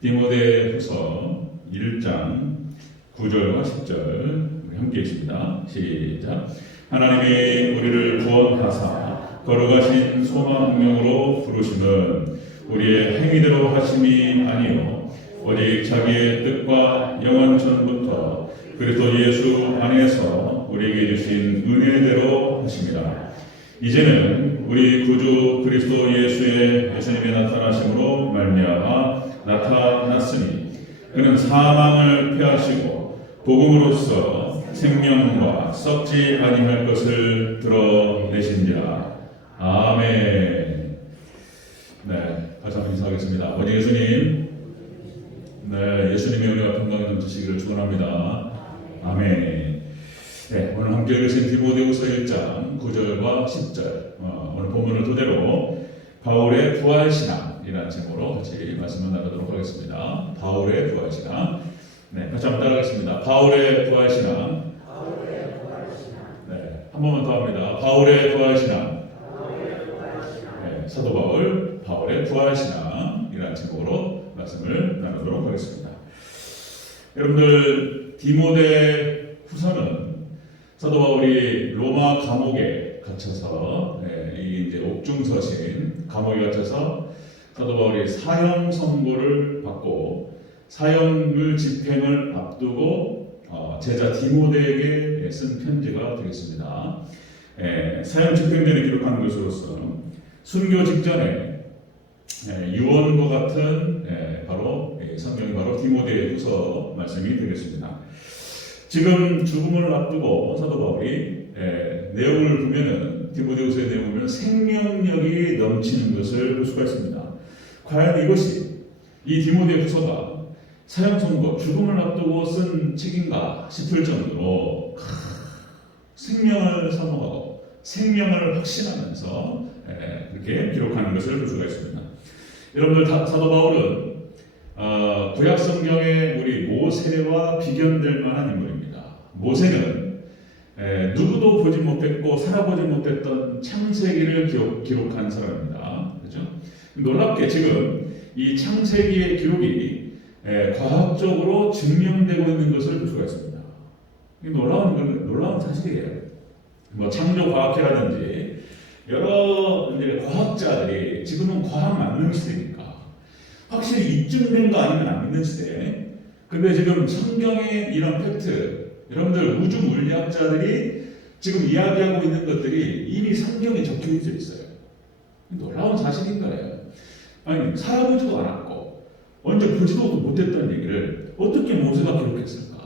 디모데후서 1장 9절과 10절 함께 있습니다. 시작. 하나님이 우리를 구원하사 거룩하신 소망명으로 부르심은 우리의 행위대로 하심이 아니요 오직 자기의 뜻과 영원 전부터 그리스도 예수 안에서 우리에게 주신 은혜대로 하십니다. 이제는 우리 구주 그리스도 예수의 예수님의 나타나심으로 말미암아 나타났으니 그는 사망을 패하시고 복음으로써 생명과 썩지 아니할 것을 드러내신지라 아멘. 네, 한번 인사하겠습니다. 아버지 예수님, 네, 예수님의 은혜와 평강이 넘치시기를 축원합니다. 아멘. 네, 오늘 함께 읽으신 디모데후서 1장 9절과 10절 어, 오늘 본문을 토대로 바울의 부활 신앙 이라는 제목으로 같이 말씀을 나누도록 하겠습니다. 바울의 부활 신앙 네, 같이 한번 따라하겠습니다. 바울의 부활 신앙 네, 한 번만 더 합니다. 바울의 부활 신앙 네, 사도 바울 바울의 부활 신앙이라는 제목으로 말씀을 나누도록 하겠습니다. 여러분들 디모데 후서는 사도 바울이 로마 감옥에 갇혀서 네, 이 이제 옥중 서신 감옥에 갇혀서 사도 바울이 사형 선고를 받고 사형을 집행을 앞두고 어, 제자 디모데에게 쓴 편지가 되겠습니다. 예, 사형 집행전에 기록하는 것으로서 순교 직전에 예, 유언과 같은 예, 바로 이 성경이 바로 디모데 후서 말씀이 되겠습니다. 지금 죽음을 앞두고 사도 바울이 예, 내용을 보면은 디모데후서의 내용을 보면 생명력이 넘치는 것을 볼 수가 있습니다. 과연 이것이 이 디모데후서가 사형 선고 죽음을 앞두고 쓴 책인가 싶을 정도로 크, 생명을 사모하고 생명을 확신하면서 예, 그렇게 기록하는 것을 볼 수가 있습니다. 여러분들 다- 사도 바울은 어, 구약 성경의 우리 모세와 비견될 만한 인물입니다. 모세는 에, 누구도 보지 못했고 살아보지 못했던 창세기를 기록, 기록한 사람입니다. 그렇죠? 놀랍게 지금 이 창세기의 기록이 에, 과학적으로 증명되고 있는 것을 볼 수가 있습니다. 이 놀라운 건 놀라운 사실이에요. 뭐 창조 과학회라든지 여러 과학자들이 지금은 과학 만능 시대니까 확실히 입증된 거 아니면 안 믿는 시대. 근데 지금 성경의 이런 팩트, 여러분들 우주 물리학자들이 지금 이야기하고 있는 것들이 이미 성경에 적혀 있어요. 놀라운 사실인 거예요. 아니, 살아보지도 않았고, 언제 보지도 못했던 얘기를 어떻게 모세가 기록했을까?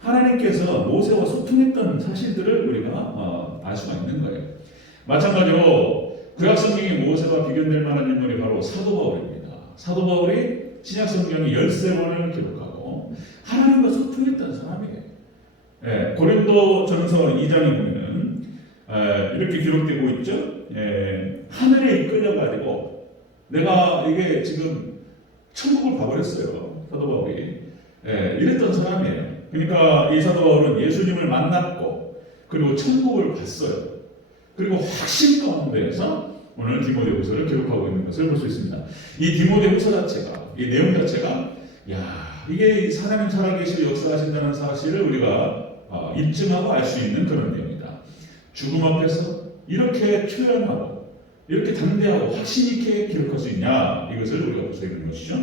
하나님께서 모세와 소통했던 사실들을 우리가 어, 알 수가 있는 거예요. 마찬가지로 구약 성경의 모세와 비견될 만한 인물이 바로 사도 바울입니다. 사도 바울이 신약 성경이 13번을 기록하고 하나님과 소통했던 사람이에요. 예, 고린도 전서 2장에 보면은 에, 이렇게 기록되고 있죠. 예, 하늘에 이끌려가지고 내가 이게 지금 천국을 가버렸어요. 사도 바울이. 예, 이랬던 사람이에요. 그러니까 이 사도 바울은 예수님을 만났고 그리고 천국을 갔어요. 그리고 확신 가운데에서 오늘 디모데후서를 기록하고 있는 것을 볼 수 있습니다. 이 디모데후서 자체가 이 내용 자체가 야 이게 하나님 살아계시고 역사하신다는 사실을 우리가 어, 입증하고 알 수 있는 그런 내용이다. 죽음 앞에서 이렇게 표현하고 이렇게 담대하고 확신 있게 기록할 수 있냐 이것을 우리가 볼수 있는 것이죠.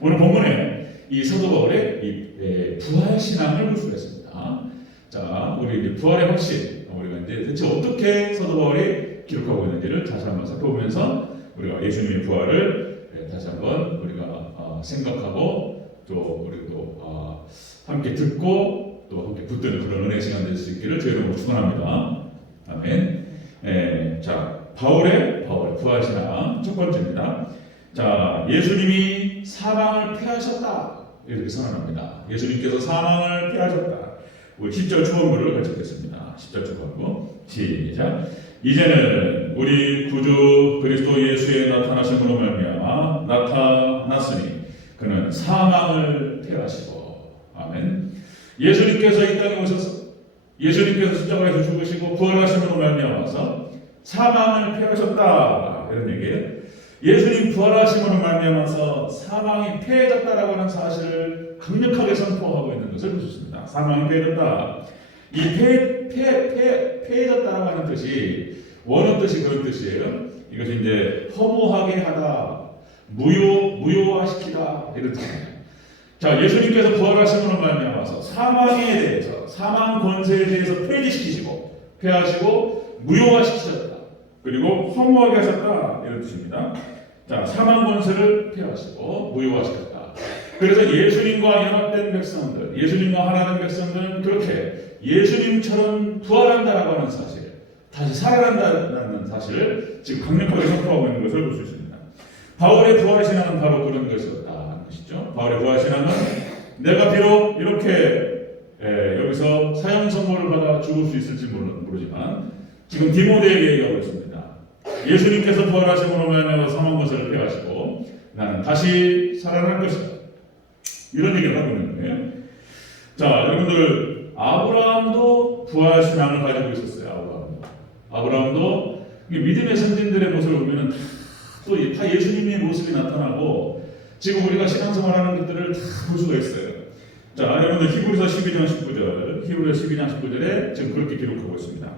오늘 본문에 이 사도 바울의 이 에, 부활 신앙을 볼 수가 있습니다. 자, 우리 이제 부활의 확신 우리가 이제 대체 어떻게 사도 바울이 기록하고 있는지를 다시 한번 살펴보면서 우리가 예수님의 부활을 예, 다시 한번 우리가 어, 생각하고 또 우리도 어, 함께 듣고 또 함께 붙드는 그런 은혜 시간 될 수 있기를 저희 이름으로 축원합니다. 아멘. 예, 자, 바울의 부활 신앙 첫 번째입니다. 자, 예수님이 사망을 패하셨다. 이렇게 선언합니다. 예수님께서 사망을 패하셨다. 우리 10절 초원부를 같이 읽겠습니다. 10절 초원부. 시작. 이제는 우리 구주 그리스도 예수의 나타나심으로 말미암아 나타났으니 그는 사망을 패하시고 아멘. 예수님께서 이 땅에 오셔서 예수님께서 십자가에서 죽으시고 부활하심으로 말미암아서 사망을 패하셨다 이런 얘기예요. 예수님 부활하심으로 말미암아서 사망이 패해졌다라고 하는 사실을 강력하게 선포하고 있는 것을 보셨습니다. 사망이 패해졌다. 이 패해졌다라고 하는 뜻이 원어 뜻이 그런 뜻이에요. 이것이 이제 허무하게 하다, 무효, 무효화시키다 이런 뜻이에요. 자, 예수님께서 부활하심으로 말미암아서 사망에 대해서 사망 권세에 대해서 폐지시키시고 폐하시고 무효화시키셨다. 그리고 허무하게 하셨다 이런 뜻입니다. 자, 사망 권세를 폐하시고 무효화시켰다. 그래서 예수님과 연합된 백성들, 예수님과 하나된 백성들은 그렇게 예수님처럼 부활한다라고 하는 사실, 다시 살아난다는 사실을 지금 강력하게 선포하고 있는 것을 볼 수 있습니다. 바울의 부활 신앙은 바로 그런 것이었다는 것이죠. 바울의 부활 신앙은 내가 비록 이렇게 에, 여기서 사형 선고를 받아 죽을 수 있을지 모르, 모르지만 지금 디모데에게 얘기하고 있습니다. 예수님께서 부활하심으로 말미암아 사망 것을 폐하시고 나는 다시 살아날 것이다. 이런 얘기를 하고 있는 거예요. 자, 여러분들 아브라함도 부활 신앙을 가지고 있었어요. 아브라함도. 아브라함도 믿음의 선진들의 모습을 보면은 또다 예수님의 모습이 나타나고 지금 우리가 신앙생활하는 것들을 다 볼 수가 있어요. 자, 여러분들 히브리서 12장 19절, 히브리서 12장 19절에 지금 그렇게 기록하고 있습니다.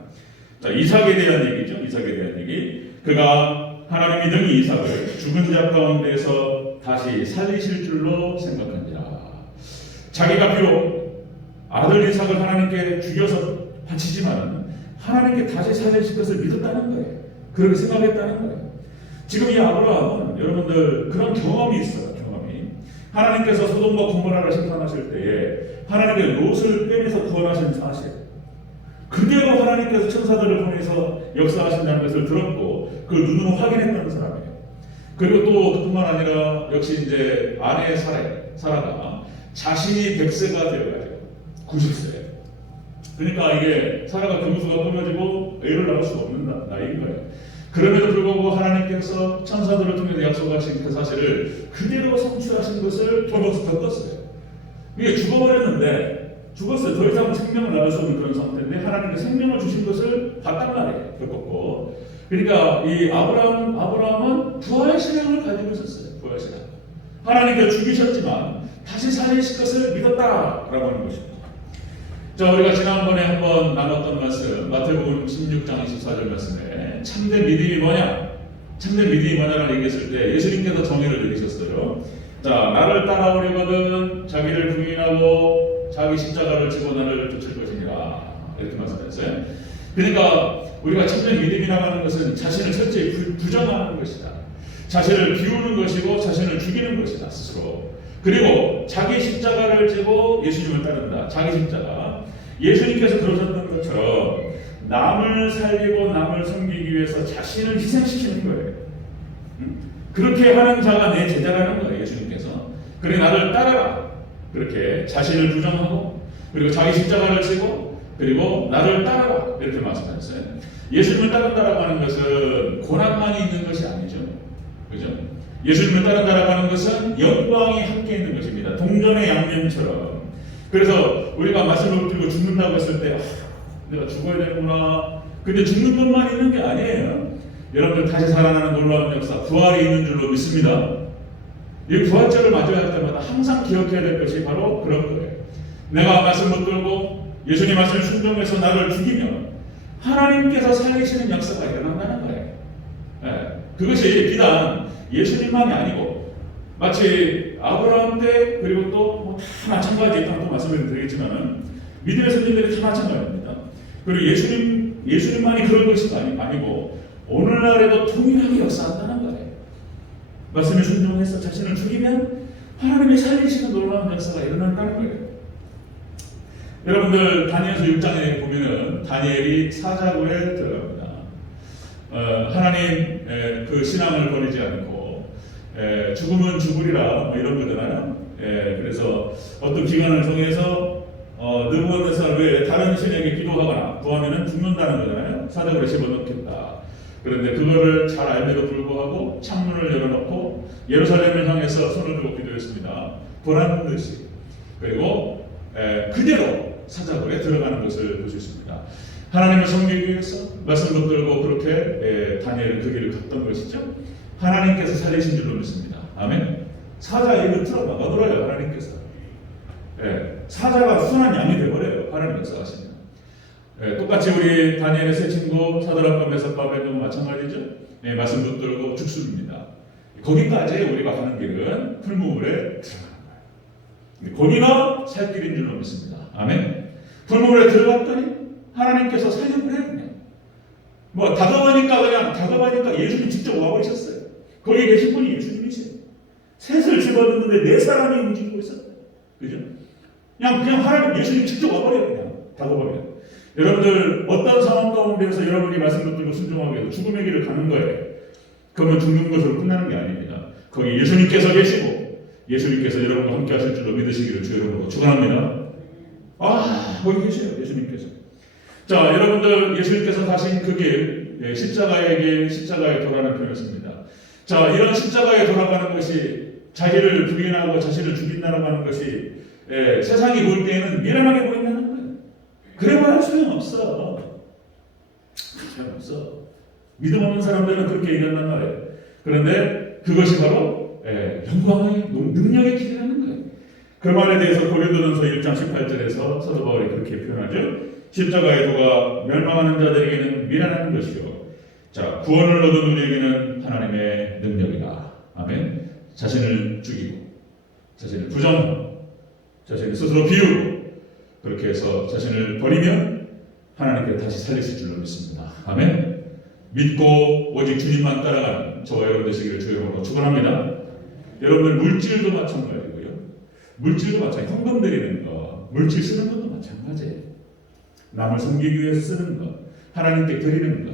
자, 이삭에 대한 얘기죠. 이삭에 대한 얘기. 그가 하나님이 능히 이삭을 죽은 자 가운데서 다시 살리실 줄로 생각한지라. 자기가 비록 아들 이삭을 하나님께 죽여서 바치지만 하나님께 다시 살리실 것을 믿었다는 거예요. 그렇게 생각했다는 거예요. 지금 이 아브라함은 여러분들 그런 경험이 있어요. 경험이 하나님께서 소돔과 고모라를 심판하실 때에 하나님께 롯을 빼내서 구원하신 사실 그대로 하나님께서 천사들을 보내서 역사하신다는 것을 들었고 그 눈으로 확인했던 사람이에요. 그리고 또 그뿐만 아니라 역시 이제 아내의 사라, 사라가 자신이 백세가 되어가지고 90세. 그러니까 이게 사라가 금수가 꾸며지고 애를 낳을 수 없는 나- 나이인 거예요. 그럼에도 불구하고 하나님께서 천사들을 통해서 약속하신 그 사실을 그대로 성취하신 것을 겪어서 겪었어요. 이게 죽어버렸는데 죽었어요. 더 이상 생명을 낳을 수 없는 그런 상태인데 하나님께 생명을 주신 것을 봤단 말이에요. 겪었고. 그러니까 이 아브라함 아브라함은 부활 신앙을 가지고 있었어요. 부활 신앙. 하나님께 죽이셨지만 다시 살리실 것을 믿었다라고 하는 것입니다. 자, 우리가 지난번에 한번 나눴던 말씀, 마태복음 16장 24절 말씀에 참된 믿음이 뭐냐? 참된 믿음이 뭐냐라고 얘기했을 때 예수님께서 정의를 내리셨어요. 자, 나를 따라오려거든 자기를 부인하고 자기 십자가를 지고 나를 쫓을 것이니라. 이렇게 말씀했어요. 그러니까 우리가 참된 믿음이라고 하는 것은 자신을 철저히 부- 부정하는 것이다. 자신을 비우는 것이고 자신을 죽이는 것이다, 스스로. 그리고 자기 십자가를 지고 예수님을 따른다. 자기 십자가. 예수님께서 그러셨던 것처럼 남을 살리고 남을 섬기기 위해서 자신을 희생시키는 거예요. 음? 그렇게 하는 자가 내 제자라는 거예요, 예수님께서. 그래 나를 따라라. 그렇게 자신을 부정하고 그리고 자기 십자가를 지고 그리고 나를 따라라. 이렇게 말씀하셨어요. 예수님을 따른다라고 하는 것은 고난만이 있는 것이 아니죠. 그죠? 예수님을 따른다라고 하는 것은 영광이 함께 있는 것입니다. 동전의 양면처럼. 그래서 우리가 말씀을 들고 죽는다고 했을 때, 아, 내가 죽어야 되는구나. 근데 죽는 것만 있는 게 아니에요. 여러분들 다시 살아나는 놀라운 역사, 부활이 있는 줄로 믿습니다. 이 부활절을 맞이할 때마다 항상 기억해야 될 것이 바로 그런 거예요. 내가 말씀 못 들고 예수님 말씀을 순종해서 나를 죽이면 하나님께서 살리시는 역사가 일어난다는 거예요. 예, 그것이 비단 예수님만이 아니고 마치 아브라함 때 그리고 또 다 마찬가지 이따 또 말씀을 드리겠지만은 믿음의 선진들이 다 마찬가지입니다. 그리고 예수님 예수님만이 그런 것이 아니, 아니고 오늘날에도 동일하게 역사한다는 거예요. 말씀에 순종해서 자신을 죽이면 하나님이 살리시는 놀라운 역사가 일어난다는 거예요. 여러분들 다니엘서 6장에 보면은 다니엘이 사자굴에 들어갑니다. 어, 하나님 에, 그 신앙을 버리지 않고 에, 죽으면 죽으리라 뭐 이런 거잖아요. 에, 그래서 어떤 기간을 통해서 어, 느부갓네살 외에 다른 신에게 기도하거나 구하면은 죽는다는 거잖아요. 사자굴에 집어넣겠다. 그런데 그거를 잘 알매도 불구하고 창문을 열어놓고 예루살렘을 향해서 손을 들고 기도했습니다. 보라는 듯이 그리고 에, 그대로 사자굴에 들어가는 것을 볼 수 있습니다. 하나님을 섬기기 위해서 말씀 붙들고 그렇게 에, 다니엘은 그 길을 갔던 것이죠. 하나님께서 살리신 줄로 믿습니다. 아멘. 사자 입을 틀어 막아 버려요 하나님께서. 예, 사자가 순한 양이 되버려요 하나님 역사하시면. 예, 똑같이 우리 다니엘의 세 친구 사드락과 메사바벨도 마찬가지죠. 예, 말씀 붙들고 죽습니다. 거기까지 우리가 가는 길은 풀무물에 들어가 는 거예요. 거기가 살 길인 줄로 믿습니다. 아멘. 풀무물에 들어갔더니 하나님께서 살려보내요. 뭐 다가가니까 그냥 다가가니까 예수님 직접 와버리셨어요. 거기 계신 분이 예수님이세요. 셋을 집어넣는데 네 사람이 움직이고 있었어요. 그죠? 그냥 그냥 하나님 예수님 직접 와버려요 그냥 다가버려요. 여러분들 어떤 상황 가운데서 여러분이 말씀 붙들고 순종하기 위해서 죽음의 길을 가는 거예요. 그러면 죽는 것으로 끝나는 게 아닙니다. 거기 예수님께서 계시고 예수님께서 여러분과 함께 하실 줄로 믿으시기를 주 여러분으로 축원합니다. 아 거기 계셔요 예수님께서. 자 여러분들 예수님께서 가신 그 길, 예, 십자가의 길, 십자가의 도라는 표현을 씁니다. 자 이런 십자가에 돌아가는 것이 자기를 부인하고 자신을 죽인다라고 하는 것이 예, 세상이 볼 때에는 미련하게 보인다는 거예요. 그래봐야 소용없어. 소용없어. 믿음 없는 사람들은 그렇게 얘기한단 말이에요. 그런데 그것이 바로 예, 영광의 능력의 길이라는 거예요. 그 말에 대해서 고린도전서 1장 18절에서 사도 바울이 그렇게 표현하죠. 십자가의 도가 멸망하는 자들에게는 미련한 것이요. 자 구원을 얻은 우리에게는 하나님의 능력이다. 아멘. 자신을 죽이고 자신을 부정하고 자신을 스스로 비우고 그렇게 해서 자신을 버리면 하나님께 다시 살리실 줄로 믿습니다. 아멘. 믿고 오직 주님만 따라가는 저와 여러분 되시기를 주여로 축원합니다. 여러분들 물질도 마찬가지고요. 물질도 마찬가지. 현금 드리는 거, 물질 쓰는 것도 마찬가지예요. 남을 섬기기 위해서 쓰는 것, 하나님께 드리는 것,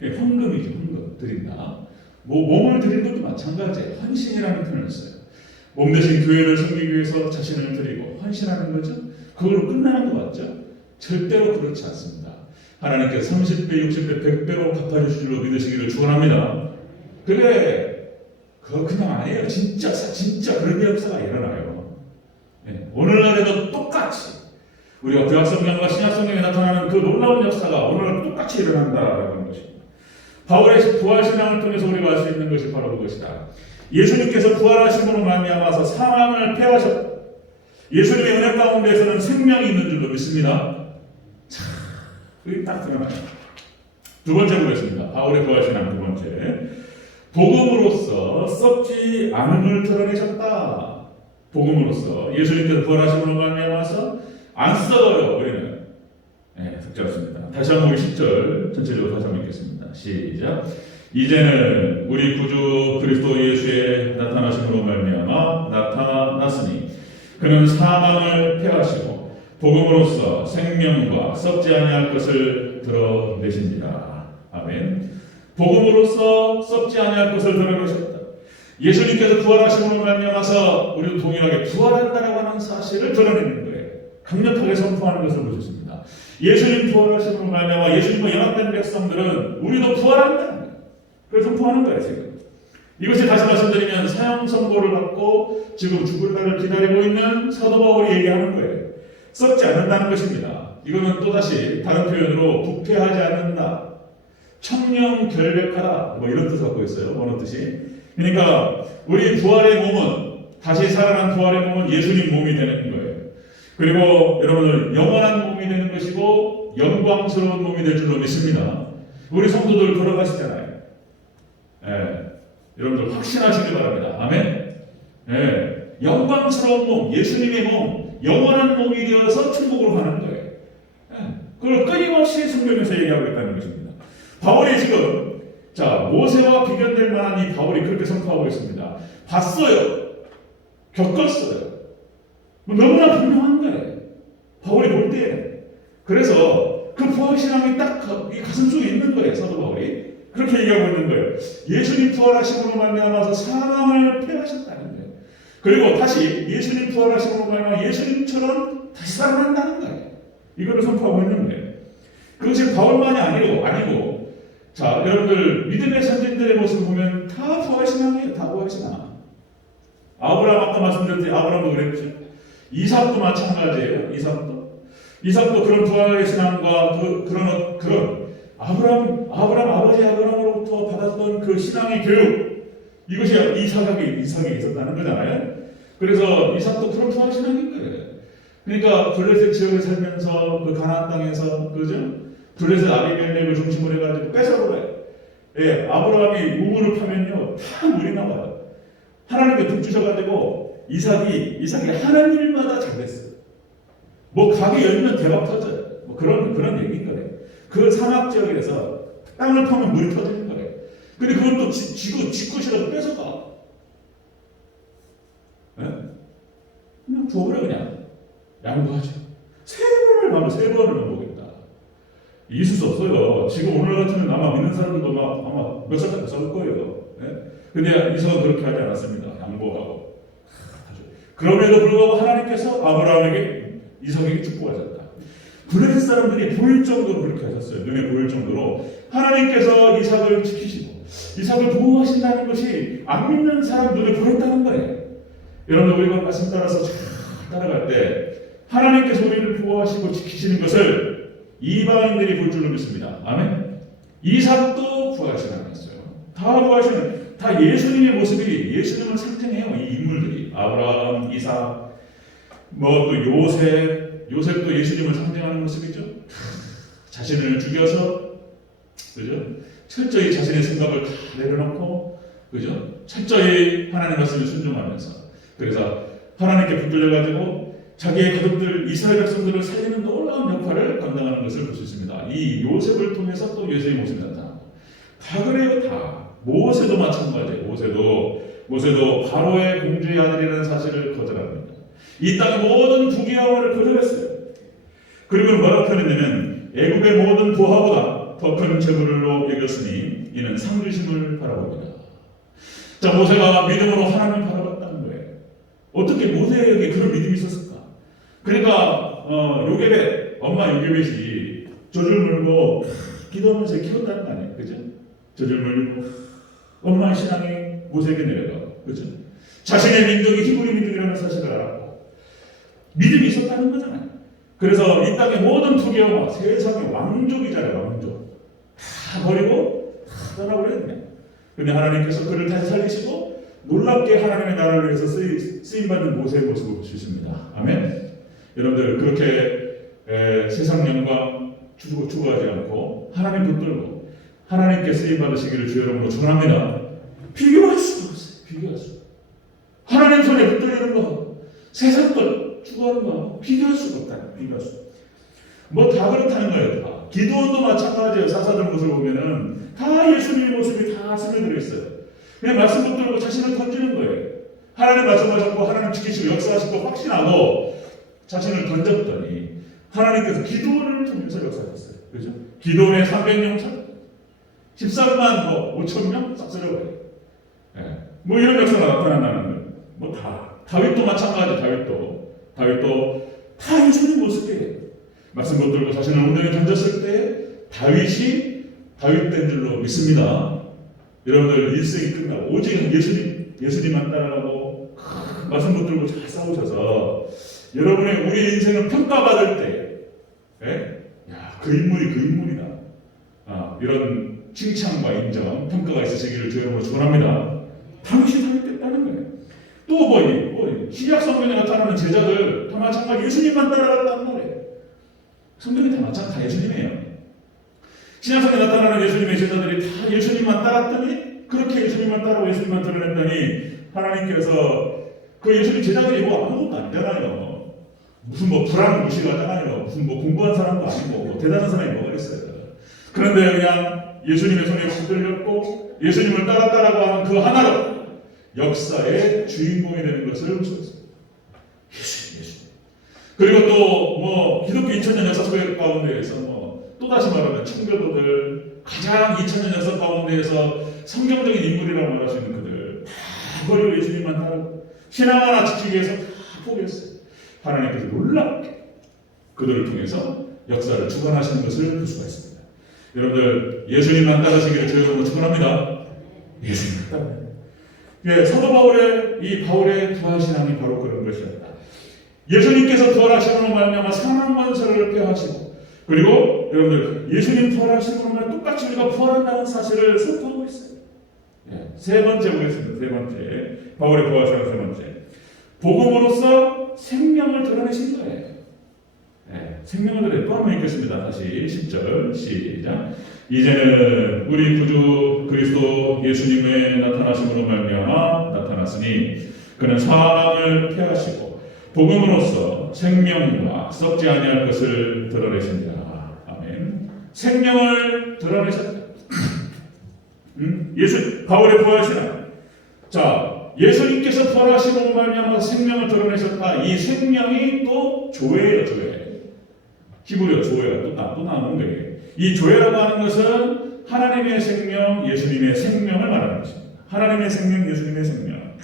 현금이죠. 현금 드린다. 뭐 몸을 드리는 것도 마찬가지예요. 헌신이라는 표현을 써요. 몸 대신 교회를 섬기기 위해서 자신을 드리고 헌신하는 거죠. 그걸로 끝나는 것 같죠? 절대로 그렇지 않습니다. 하나님께서 30배, 60배, 100배로 갚아주실 줄로 믿으시기를 축원합니다. 그래, 그거 그냥 아니에요. 진짜, 진짜 그런 역사가 일어나요. 예, 오늘날에도 똑같이 우리가 구약성경과 신약성경에 나타나는 그 놀라운 역사가 오늘날 똑같이 일어난다라는 것입니다. 바울의 부활신앙을 통해서 우리가 알 수 있는 것이 바로 그것이다. 예수님께서 부활하심으로 말미암아서 사망을 패하셨다. 예수님의 은혜 가운데서는 생명이 있는 줄로 믿습니다. 자, 그게 딱 드러나요. 두 번째 보겠습니다. 바울의 부활신앙 두 번째. 복음으로서 썩지 않음을 드러내셨다. 복음으로서 예수님께서 부활하심으로 말미암아서 안 썩어요. 우리는. 네, 적절습니다. 다시 한번 우리 10절 전체적으로 다시 한번 읽겠습니다. 시작. 이제는 우리 구주 그리스도 예수의 나타나심으로 말미암아 나타났으니 그는 사망을 패하시고 복음으로써 생명과 썩지 아니할 것을 드러내신지라. 아멘. 복음으로써 썩지 아니할 것을 드러내셨다. 예수님께서 부활하심으로 말미암아서 우리도 동일하게 부활한다라고 하는 사실을 드러내는 거예요. 강력하게 선포하는 것을 보셨습니다. 예수님 부활하심으로 말미암아 예수님과 연합된 백성들은 우리도 부활한다는 거예요. 그래서 선포하는 거예요 지금. 이것이 다시 말씀드리면 사형 선고를 받고 지금 죽을 날을 기다리고 있는 사도 바울이 얘기하는 거예요. 썩지 않는다는 것입니다. 이거는 또다시 다른 표현으로 부패하지 않는다. 청렴 결백하다. 뭐 이런 뜻 갖고 있어요. 어느 뜻이. 그러니까 우리 부활의 몸은 다시 살아난 부활의 몸은 예수님 몸이 되는 거예요. 그리고 여러분들 영원한 몸이 되는 것이고 영광스러운 몸이 될 줄로 믿습니다. 우리 성도들 돌아가시잖아요. 예. 여러분들 확신하시기 바랍니다. 아멘. 예. 영광스러운 몸, 예수님의 몸, 영원한 몸이 되어서 천국으로 가는 거예요. 예. 그걸 끊임없이 성경에서 얘기하고 있다는 것입니다. 바울이 지금 자 모세와 비견될 만한 이 바울이 그렇게 선포하고 있습니다. 봤어요. 겪었어요. 뭐 너무나 분명한 거예요. 바울이 볼 때. 그래서 그 부활신앙이 딱이 가슴 속에 있는 거예요. 사도 바울이. 그렇게 얘기하고 있는 거예요. 예수님 부활하심으로 말미암아서 사망을 패하셨다는 거예요. 그리고 다시 예수님 부활하심으로 말미암아 예수님처럼 다시 살아난다는 거예요. 이거를 선포하고 있는 거예요. 그것이 바울만이 아니고 아니고 자 여러분들 믿음의 선진들의 모습을 보면 다 부활 신앙이에요. 다 부활 신앙. 아브라함 아까 말씀드렸듯이 아브라함도 그랬죠. 이삭도 마찬가지예요. 이삭도 이삭도 그런 부활의 신앙과 그, 그런 그런 아브라함 아브라함 아버지 아브라함으로부터 받았던 그 신앙의 교육 이것이 이삭에게 이삭에 있었다는 거잖아요. 그래서 이삭도 그런 부활 신앙인 거예요. 그러니까 블레셋 지역에 살면서 그 가나안 땅에서 그죠? 블레셋 아비멜렉을 중심으로 해가지고 뺏어버려요. 예, 아브라함이 우물을 파면요 다 물이 나와요. 하나님께 북 주셔가지고 이삭이 이삭이 하는 일마다 잘 됐어요. 뭐 가게 열면 대박 터져요. 뭐 그런 그런 얘기인 거예요. 그 산악 지역에서 땅을 파면 물이 터지는 거예요. 근데 그걸 또 지, 지고 지굿이라도 뺏어가. 예? 그냥 줘버려 그냥 양보하죠. 세 번을 바로 세 번을. 있을 수 없어요. 지금 오늘 같으면 아마 믿는 사람들도 막 아마 몇 살까지 살 거예요. 예? 근데 이삭은 그렇게 하지 않았습니다. 양보하고. 그럼에도 불구하고 하나님께서 아브라함에게 이삭에게 축복하셨다. 블레셋 사람들이 보일 정도로 그렇게 하셨어요. 눈에 보일 정도로 하나님께서 이삭을 지키시고 이삭을 보호하신다는 것이 안 믿는 사람 눈에 보였다는 거예요. 여러분 우리가 말씀 따라서 잘 따라갈 때 하나님께서 우리를 보호하시고 지키시는 것을 이방인들이 볼 줄로 믿습니다. 아멘. 이삭도 부활신 하나였어요. 다 부활신, 다 예수님의 모습이 예수님을 상징해요. 이 인물들이 아브라함, 이삭, 뭐 또 요셉, 요셉도 예수님을 상징하는 모습이죠. 자신을 죽여서 그죠? 철저히 자신의 생각을 다 내려놓고 그죠? 철저히 하나님 말씀을 순종하면서 그래서 하나님께 붙들려 가지고 자기의 가족들 이스라엘 백성들을 살리는 놀라운 역할을 감당하는 것을 볼 수 있습니다. 이 요셉을 통해서 또 요셉의 모습이 나타나고 다 그래요 다 모세도 마찬가지예요. 모세도 모세도 바로의 공주의 아들이라는 사실을 거절합니다. 이 땅의 모든 부귀영화를 거절했어요. 그리고 뭐라고 표현했냐면 애국의 모든 부하보다 더 큰 재물로 여겼으니 이는 상주심을 바라봅니다. 자 모세가 믿음으로 하나님을 바라봤다는 거예요. 어떻게 모세에게 그런 믿음이 있었을까? 그러니까 어, 요게벳 엄마 요게벳이 젖을 물고 기도하면서 키웠다는 거 아니에요, 그죠? 젖을 물고 엄마의 신앙이 모세에게 내려가고, 그죠? 자신의 민족이 히브리 민족이라는 사실을 알았고 믿음이 있었다는 거잖아요. 그래서 이 땅의 모든 투기와 세상의 왕족이잖아요, 왕족. 다 버리고 다 떠나버렸네. 근데 하나님께서 그를 다시 살리시고 놀랍게 하나님의 나라를 위해서 쓰임 받는 모세의 모습을 보시십니다. 아멘. 여러분들 그렇게 에, 세상 영광 추구, 추구하지 않고 하나님 붙들고 하나님께 쓰임 받으시기를 주 여러분으로 축원합니다. 비교할 수가 없어요. 비교할 수. 하나님 손에 붙들리는 거, 세상 것 추구하는 거 비교할 수가 없다. 비교할 수. 뭐 다 그렇다는 거예요. 다. 기도원도 마찬가지예요. 사사들 모습을 보면은 다 예수님의 모습이 다 스며들어 있어요. 그냥 말씀 붙들고 자신을 던지는 거예요. 하나님 말씀하셨고 하나님 지키시고 역사하시고 확신하고 자신을 던졌더니 하나님께서 기도원을 통해서 역사하셨어요. 그죠? 기도원의 300명 참 13만 뭐 5천 명 싹 쓸어버려요. 예. 뭐 이런 역사가 나타난다는 거예요. 뭐 다 다윗도 마찬가지 다윗도 다윗도 다 예수님 모습이에요. 말씀 붙들고 자신을 온전히 던졌을 때 다윗이 다윗 된 줄로 믿습니다. 여러분들 일생이 끝나고 오직 예수님 예수님만 따라가고 말씀 붙들고 잘 싸우셔서 여러분의 우리 인생을 평가받을 때, 예? 야, 그 인물이 그 인물이다. 아, 이런 칭찬과 인정, 평가가 있으시기를 주 여러분 축원합니다. 당시 다윗 됐다는 거예요. 또 뭐, 뭐 신약 성경에 나타나는 제자들 다 마찬가지 예수님만 따라갔다는 말이에요. 성경이 다 마찬가지 예수님이에요. 신약성에 나타나는 예수님의 제자들이 다 예수님만 따랐더니 그렇게 예수님만 따라고 예수님만 드러냈더니 하나님께서 그 예수님 제자들이 뭐 아무것도 아니잖아요. 무슨 뭐 불안 무시하잖아요. 무슨 뭐 공부한 사람도 아니고 뭐 대단한 사람이 뭐가 있어요. 그런데 그냥 예수님의 손에 붙들렸고 예수님을 따랐다라고 하는 그 하나로 역사의 주인공이 되는 것을 있습니다. 예수님, 예수님. 그리고 또 뭐 기독교 2000년 역사 속의 가운데에서 뭐 또다시 말하면 청교도들 가장 2000년 역사 가운데에서 성경적인 인물이라고 말할 수 있는 그들 다 버리고 예수님만 따르고 신앙 하나 지키기 위해서 다 포기했어요. 하나님께서 놀랍게 그들을 통해서 역사를 주관하시는 것을 볼 수가 있습니다. 여러분들 예수님만 따르시기를 주 여러분 축원합니다. 예수님 따라. 예, 사도 바울의 이 바울의 부활 신앙이 바로 그런 것이었다. 예수님께서 부활하심으로 말미암아 사망 권세를 폐하시고 그리고 여러분들 예수님 부활하심으로 말 똑같이 우리가 부활한다는 사실을 선포하고 있어요. 예, 세 번째 보겠습니다. 세 번째. 바울의 부활사는 세 번째. 복음으로써 생명을 드러내신 거예요. 예, 생명을 드러내 또한 번 읽겠습니다. 다시 10절 시작. 이제는 우리 구주 그리스도 예수님의 나타나심으로 말미암아 나타났으니 그는 사망을 패하시고 복음으로써 생명과 썩지 아니할 것을 드러내신다. 아멘. 생명을 드러내셨다. 음? 예수 바울의 부활시나 자 예수님께서 부활하시고 말미암아 생명을 드러내셨다. 이 생명이 또 조회예요, 조회. 히브리어 조회가 또, 나, 또 나오는 거예요. 이 조회라고 하는 것은 하나님의 생명, 예수님의 생명을 말하는 것입니다. 하나님의 생명, 예수님의 생명.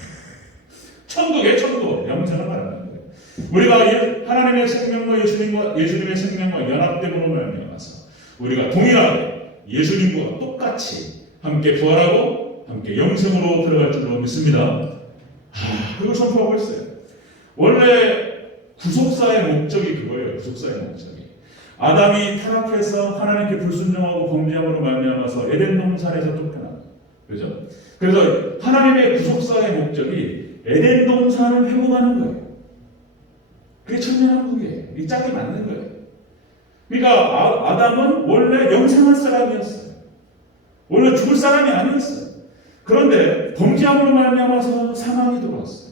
천국의 천국, 영생을 말하는 거예요. 우리가 예- 하나님의 생명과 예수님과 예수님의 생명과 연합됨으로 말미암아서 우리가 동일하게 예수님과 똑같이 함께 부활하고 함께 영생으로 들어갈 줄로 믿습니다. 하, 그걸 선포하고 있어요. 원래 구속사의 목적이 그거예요. 구속사의 목적이. 아담이 타락해서 하나님께 불순종하고 범죄함으로 말미암아서 에덴 동산에서 쫓겨나. 그죠? 그래서 하나님의 구속사의 목적이 에덴 동산을 회복하는 거예요. 그게 천년한 국이에요. 이 짝이 맞는 거예요. 그러니까 아, 아담은 원래 영생할 사람이었어요. 원래 죽을 사람이 아니었어요. 그런데 범죄함으로 말미암아서 사망이 들어왔어요.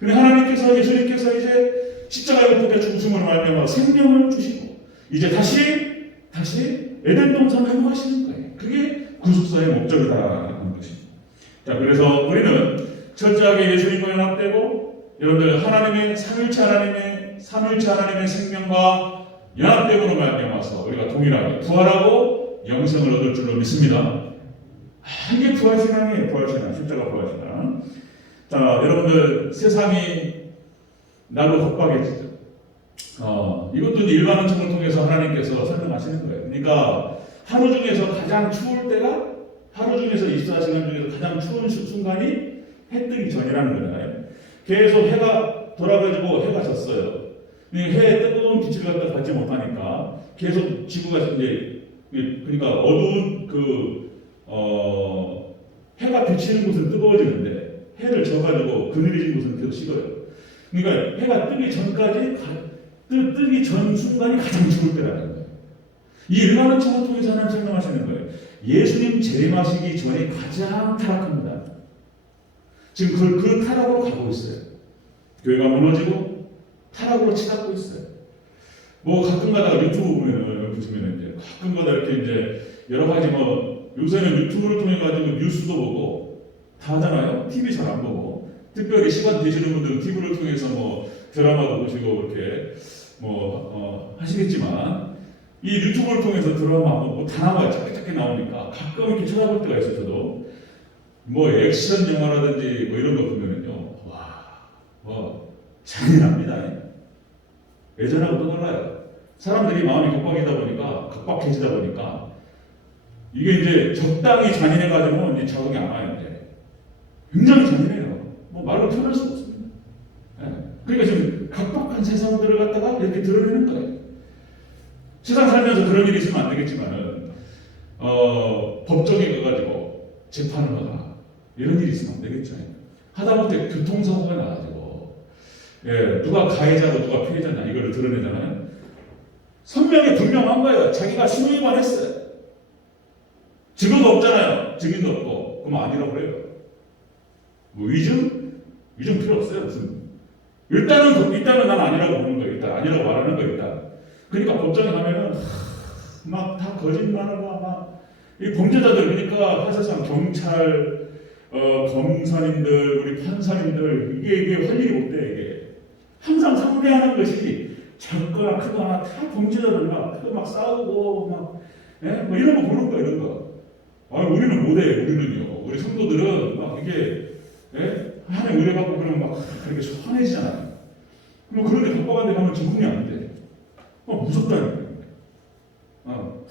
근데 하나님께서 예수님께서 이제 십자가에 못 죽으심으로 말미암아 생명을 주시고 이제 다시 다시 에덴 동산 회복하시는 거예요. 그게 구속사의 목적이다라는 것입니다. 자, 그래서 우리는 철저하게 예수님과 연합되고 여러분들 하나님의 삼일체 하나님의 삼일체 하나님의 생명과 연합됨으로 말미암아서 우리가 동일하게 부활하고 영생을 얻을 줄로 믿습니다. 아, 이게 부활신앙이에요. 부활신앙. 십자가 부활신앙. 자, 여러분들 세상이 날로 헛박해지죠. 어, 이것도 일반은 청을 통해서 하나님께서 설명하시는 거예요. 그러니까 하루 중에서 가장 추울 때가 하루 중에서 24시간 중에서 가장 추운 수- 순간이 해 뜨기 전이라는 거잖아요. 계속 해가 돌아가지고 해가 졌어요. 해의 뜨거운 빛을 갖다 받지 못하니까 계속 지구가 이제 그러니까 어두운 그 어, 해가 비치는 곳은 뜨거워지는데 해를 져가지고 그늘이 진 곳은 계속 식어요. 그러니까 해가 뜨기 전까지 가, 뜨, 뜨기 전 순간이 가장 죽을 때라는 거예요. 이 일반은 청을 통해서 하나님 설명하시는 거예요. 예수님 재림하시기 전에 가장 타락합니다. 지금 그, 그 타락으로 가고 있어요. 교회가 무너지고 타락으로 치닫고 있어요. 뭐 가끔 가다가 유튜브 보면은 보시면 이제 가끔 가다 이렇게 이제 여러 가지 뭐 요새는 유튜브를 통해 가지고 뉴스도 보고 다 하잖아요. TV 잘 안 보고 특별히 시간 되시는 분들은 TV를 통해서 뭐 드라마도 보시고 이렇게 뭐 어, 하시겠지만 이 유튜브를 통해서 드라마 뭐 다나마가 짧게 짧게 나오니까 가끔 이렇게 찾아볼 때가 있어요. 저도 뭐 액션 영화라든지 뭐 이런 거 보면은요 와, 뭐 잔인합니다. 예전하고 또 달라요. 사람들이 마음이 급박이다 보니까 급박해지다 보니까 이게 이제 적당히 잔인해가지고 이제 적응이 안 와요. 이제 굉장히 잔인해요. 뭐 말로 표현할 수가 없습니다. 예. 그러니까 지금 각박한 세상들을 갖다가 이렇게 드러내는 거예요. 세상 살면서 그런 일이 있으면 안 되겠지만은 어, 법정에 가가지고 재판을 하거나 이런 일이 있으면 안 되겠죠. 하다못해 교통사고가 나가지고 예, 누가 가해자고 누가 피해자냐 이걸 드러내잖아요. 선명히 분명한 거예요. 자기가 신고만 했어요. 증거가 없잖아요. 증인도 없고 그럼 아니라고 그래요. 뭐 위증? 위증 필요 없어요. 무슨 일단은 일단은 난 아니라고 보는 거예요. 일단 아니라고 말하는 거예요. 일단. 그러니까 법정에 가면은 막 다 거짓말하고 막 이 범죄자들 그러니까 사실상 경찰, 어, 검사님들, 우리 판사님들 이게 이게 할 일이 못돼 이게 항상 상대하는 것이 작거나 크거나 다 범죄자들 막, 그막 싸우고 막, 예? 뭐 이런 거 보는 거야 이런 거. 아 우리는 못해 우리는요. 우리 성도들은 막 이게 예? 하나님 은혜 받고 그러면 막 그렇게 선해지잖아요. 그럼 그런데 각박한데 가면 적응이 안 돼. 어 무섭다니까. 어.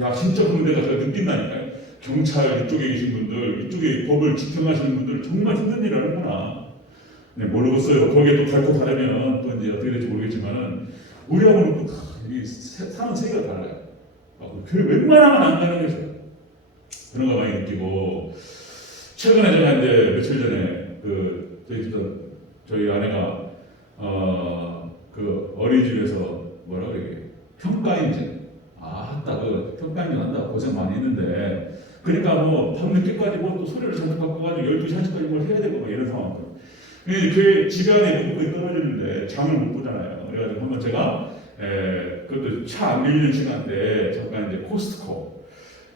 야 진짜 그럼 내가 제가 느낀다니까요. 경찰 이쪽에 계신 분들, 이쪽에 법을 지켜가시는 분들 정말 힘든 일 하는구나. 네, 모르겠어요. 거기에 또 갈고 다르면 또 이제 어떻게 될지 모르겠지만은 우리하고는 또이 사는 세계가 달라요. 아, 그 웬만하면 안 가는 거죠. 그런 거 많이 느끼고. 최근에 제가 이제 며칠 전에 그 저희 저 저희 아내가 어 그 어린이집에서 뭐라 그래 평가인증 아따 그 평가인증 한다고 고생 많이 했는데. 그러니까 뭐 밤늦게까지 뭐 또 소리를 잔뜩 바꿔가지고 12시 1시까지 뭘 해야 되고 막 이런 상황. 근데 그 집에 안에 물건이 떨어지는데 잠을 못 보잖아요. 그래가지고 한번 제가 에, 그것도 차 안 밀리는 시간대 잠깐 이제 코스트코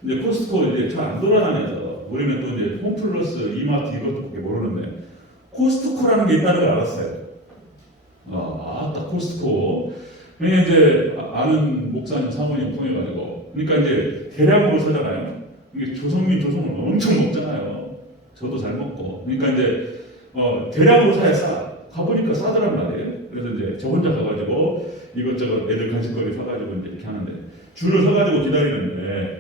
이제 코스트코 이제 잘 안 돌아다녀서 우리는 또 이제 홈플러스 이마트 이것도 모르는데 코스트코라는 게 있다는 걸 알았어요. 아, 아딱 코스트코. 그러니까 이제 아- 아는 목사님 사모님 통해가지고 그러니까 이제 대량으로 사잖아요. 이게 조선민 조선을 엄청 먹잖아요. 저도 잘 먹고. 그러니까 이제 어, 대량으로 사야 싸. 가보니까 싸더란 말이에요. 그래서 이제 저 혼자 가가지고 이것저것 애들 간식거리 사가지고 이제 이렇게 하는데 줄을 서가지고 기다리는데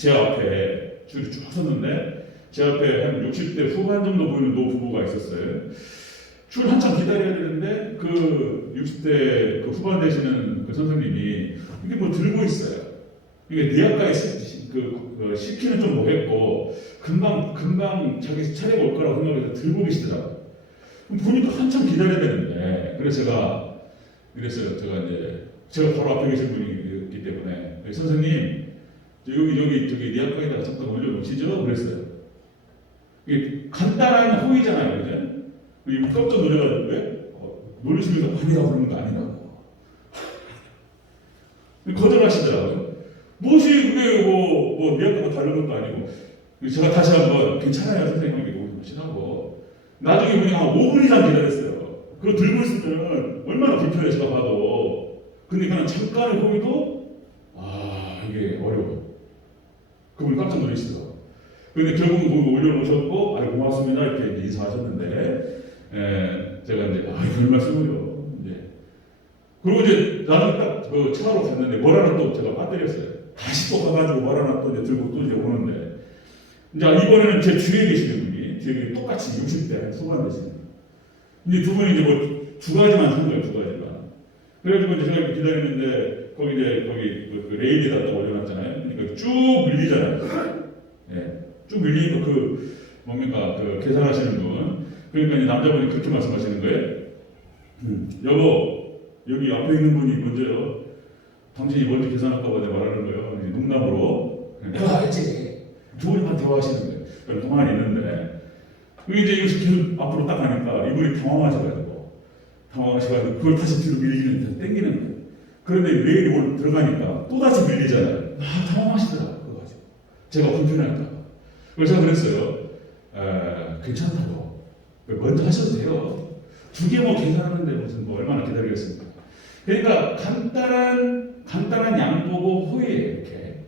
제 앞에 줄이 쭉 섰는데 제 앞에 한 60대 후반 정도 보이는 노 부부가 있었어요. 줄 한참 기다려야 되는데 그 60대 그 후반 되시는 그 선생님이 이게 뭐 들고 있어요. 이게 시- 그, 그 시키는 좀 뭐했고 금방 금방 자기 차례가 올 거라고 생각해서 들고 계시더라고요. 그럼 보니까 한참 기다려야 되는데 그래서 제가 이랬어요. 제가 이제 제가 바로 앞에 계신 분이기 때문에 선생님 여기 여기 저기 니아까지다가 잠깐 올려놓으시죠? 그랬어요. 이게 간단한 호의잖아요, 그죠? 이 깜짝 놀래가지고 왜? 어, 놀리시면서 아니라고 그러는 거 아니라고. 거절하시더라고요. 무엇이 그게 뭐, 뭐, 미약하고 다른 것도 아니고. 제가 다시 한번 괜찮아요, 선생님에게 오시라고. 나중에 보니까 한 5분 이상 기다렸어요. 그거 들고 있으면 얼마나 불편해, 제가 봐도. 근데 그냥 잠깐의 호의도, 아, 이게 어려워요. 그분이 깜짝 놀라시더라고요. 근데 결국은 그거 올려놓으셨고, 아 고맙습니다. 이렇게 인사하셨는데, 에, 제가 이제, 아, 별 말씀을요. 이제. 그리고 이제 나중에 딱그 차로 갔는데, 뭘 하나 또 제가 빠뜨렸어요. 다시 또 가가지고 뭘 하나 또 이제 들고 또 이제 오는데, 이제 이번에는 제 뒤에 계시는 분이, 뒤에 똑같이 60대 후반 되시는 분. 이제 두 분이 이제 뭐 두 가지만 산 거예요, 두 가지만. 그래가지고 이제 제가 기다리는데, 거기 이제, 거기 그, 그 레일에다 딱 올려놨잖아요. 그러니까 쭉 밀리잖아요. 예. 쭉 밀리니까 그 뭡니까 그 계산하시는 분 그러니까 이제 남자분이 그렇게 말씀하시는 거예요. 음, 여보 여기 앞에 있는 분이 먼저요. 당신이 먼저 계산할까봐 내가 말하는 거예요. 농담으로 내가 알지. 두 분이만 대화하시는 거예요. 그럼 가만히 있는데 그게 이제 이것이 계속 앞으로 딱 가니까 이분이 당황하셔가지고 당황하셔가지고 그걸 다시 뒤로 밀리는 땡기는 거예요. 그런데 레일이 올 들어가니까 또 다시 밀리잖아요. 아 당황하시더라고 그거 가지고 제가 불편할까. 그래서 제가 그랬어요. 에, 괜찮다고. 먼저 하셔도 돼요. 두 개 뭐 계산하는데 무슨 뭐 얼마나 기다리겠습니까? 그러니까 간단한 간단한 양보고 호의예요 이렇게.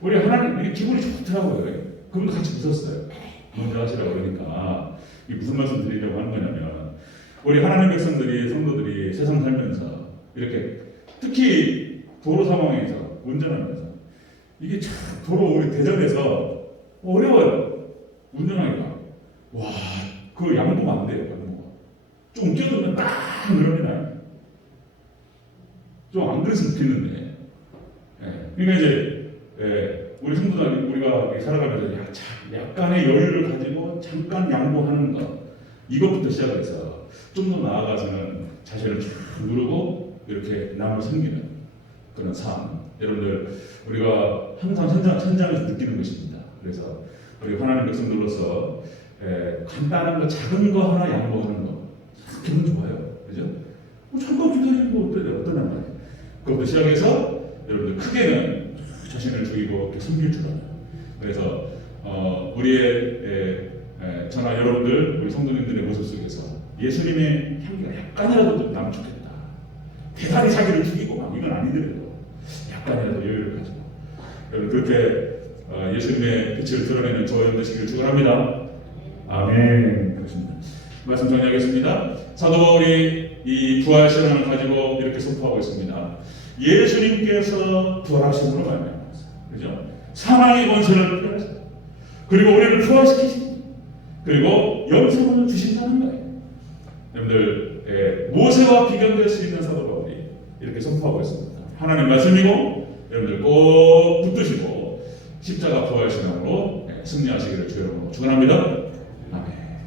우리 하나님 이게 기분이 좋더라고요. 그럼 같이 웃었어요. 먼저 하시라고 그러니까 이 무슨 말씀 드리려고 하는 거냐면 우리 하나님 백성들이 성도들이 세상 살면서 이렇게 특히 도로 상황에서 운전하면서 이게 참 도로 우리 대전에서 어려워요. 운전하기가. 와, 그 양보가 안 돼요, 양보가. 좀 끼어들면 딱 늘어나요. 좀안 그랬으면 좋겠는데. 예, 그러니까 이제, 예, 우리 성도들, 우리가 살아가면서 약, 참, 약간의 여유를 가지고 잠깐 양보하는 것. 이것부터 시작해서 좀 더 나아가서는 자신을 쭉 누르고 이렇게 남을 섬기는 그런 삶. 여러분들, 우리가 항상 현장, 현장에서 느끼는 것입니다. 그래서 우리 하나님 백성들로서 에, 간단한 거, 작은 거 하나 양보하는 거, 참 기분 좋아요. 그죠? 뭐 잠깐 거 어떠냐, 어떠냐 말이에요. 그것부터 시작해서 여러분들 크게는 자신을 죽이고 섬길 줄 알아요. 그래서 어, 우리의 에, 에, 저나 여러분들, 우리 성도님들의 모습 속에서 예수님의 향기가 약간이라도 좋겠다. 대단히 자기를 죽이고 막 이건 아니더라도 약간이라도 여유를 가지고 여러분 그렇게 어, 예수님의 빛을 드러내는 저와 되시기를 축원합니다. 아멘. 그렇습니다. 말씀 정리하겠습니다. 사도 바울이 이 부활 신앙을 가지고 이렇게 선포하고 있습니다. 예수님께서 부활하심으로 말미암았어요. 그죠? 사망의 권세를 피하셨어요. 그리고 우리를 부활시키십니다. 그리고 영생을 주신다는 거예요. 여러분들 예, 모세와 비교될 수 있는 사도 이 이렇게 선포하고 있습니다. 하나님 말씀이고 여러분들 꼭 붙드시고 십자가 부활 신앙으로 예, 승리하시기를 이름으로 축원합니다.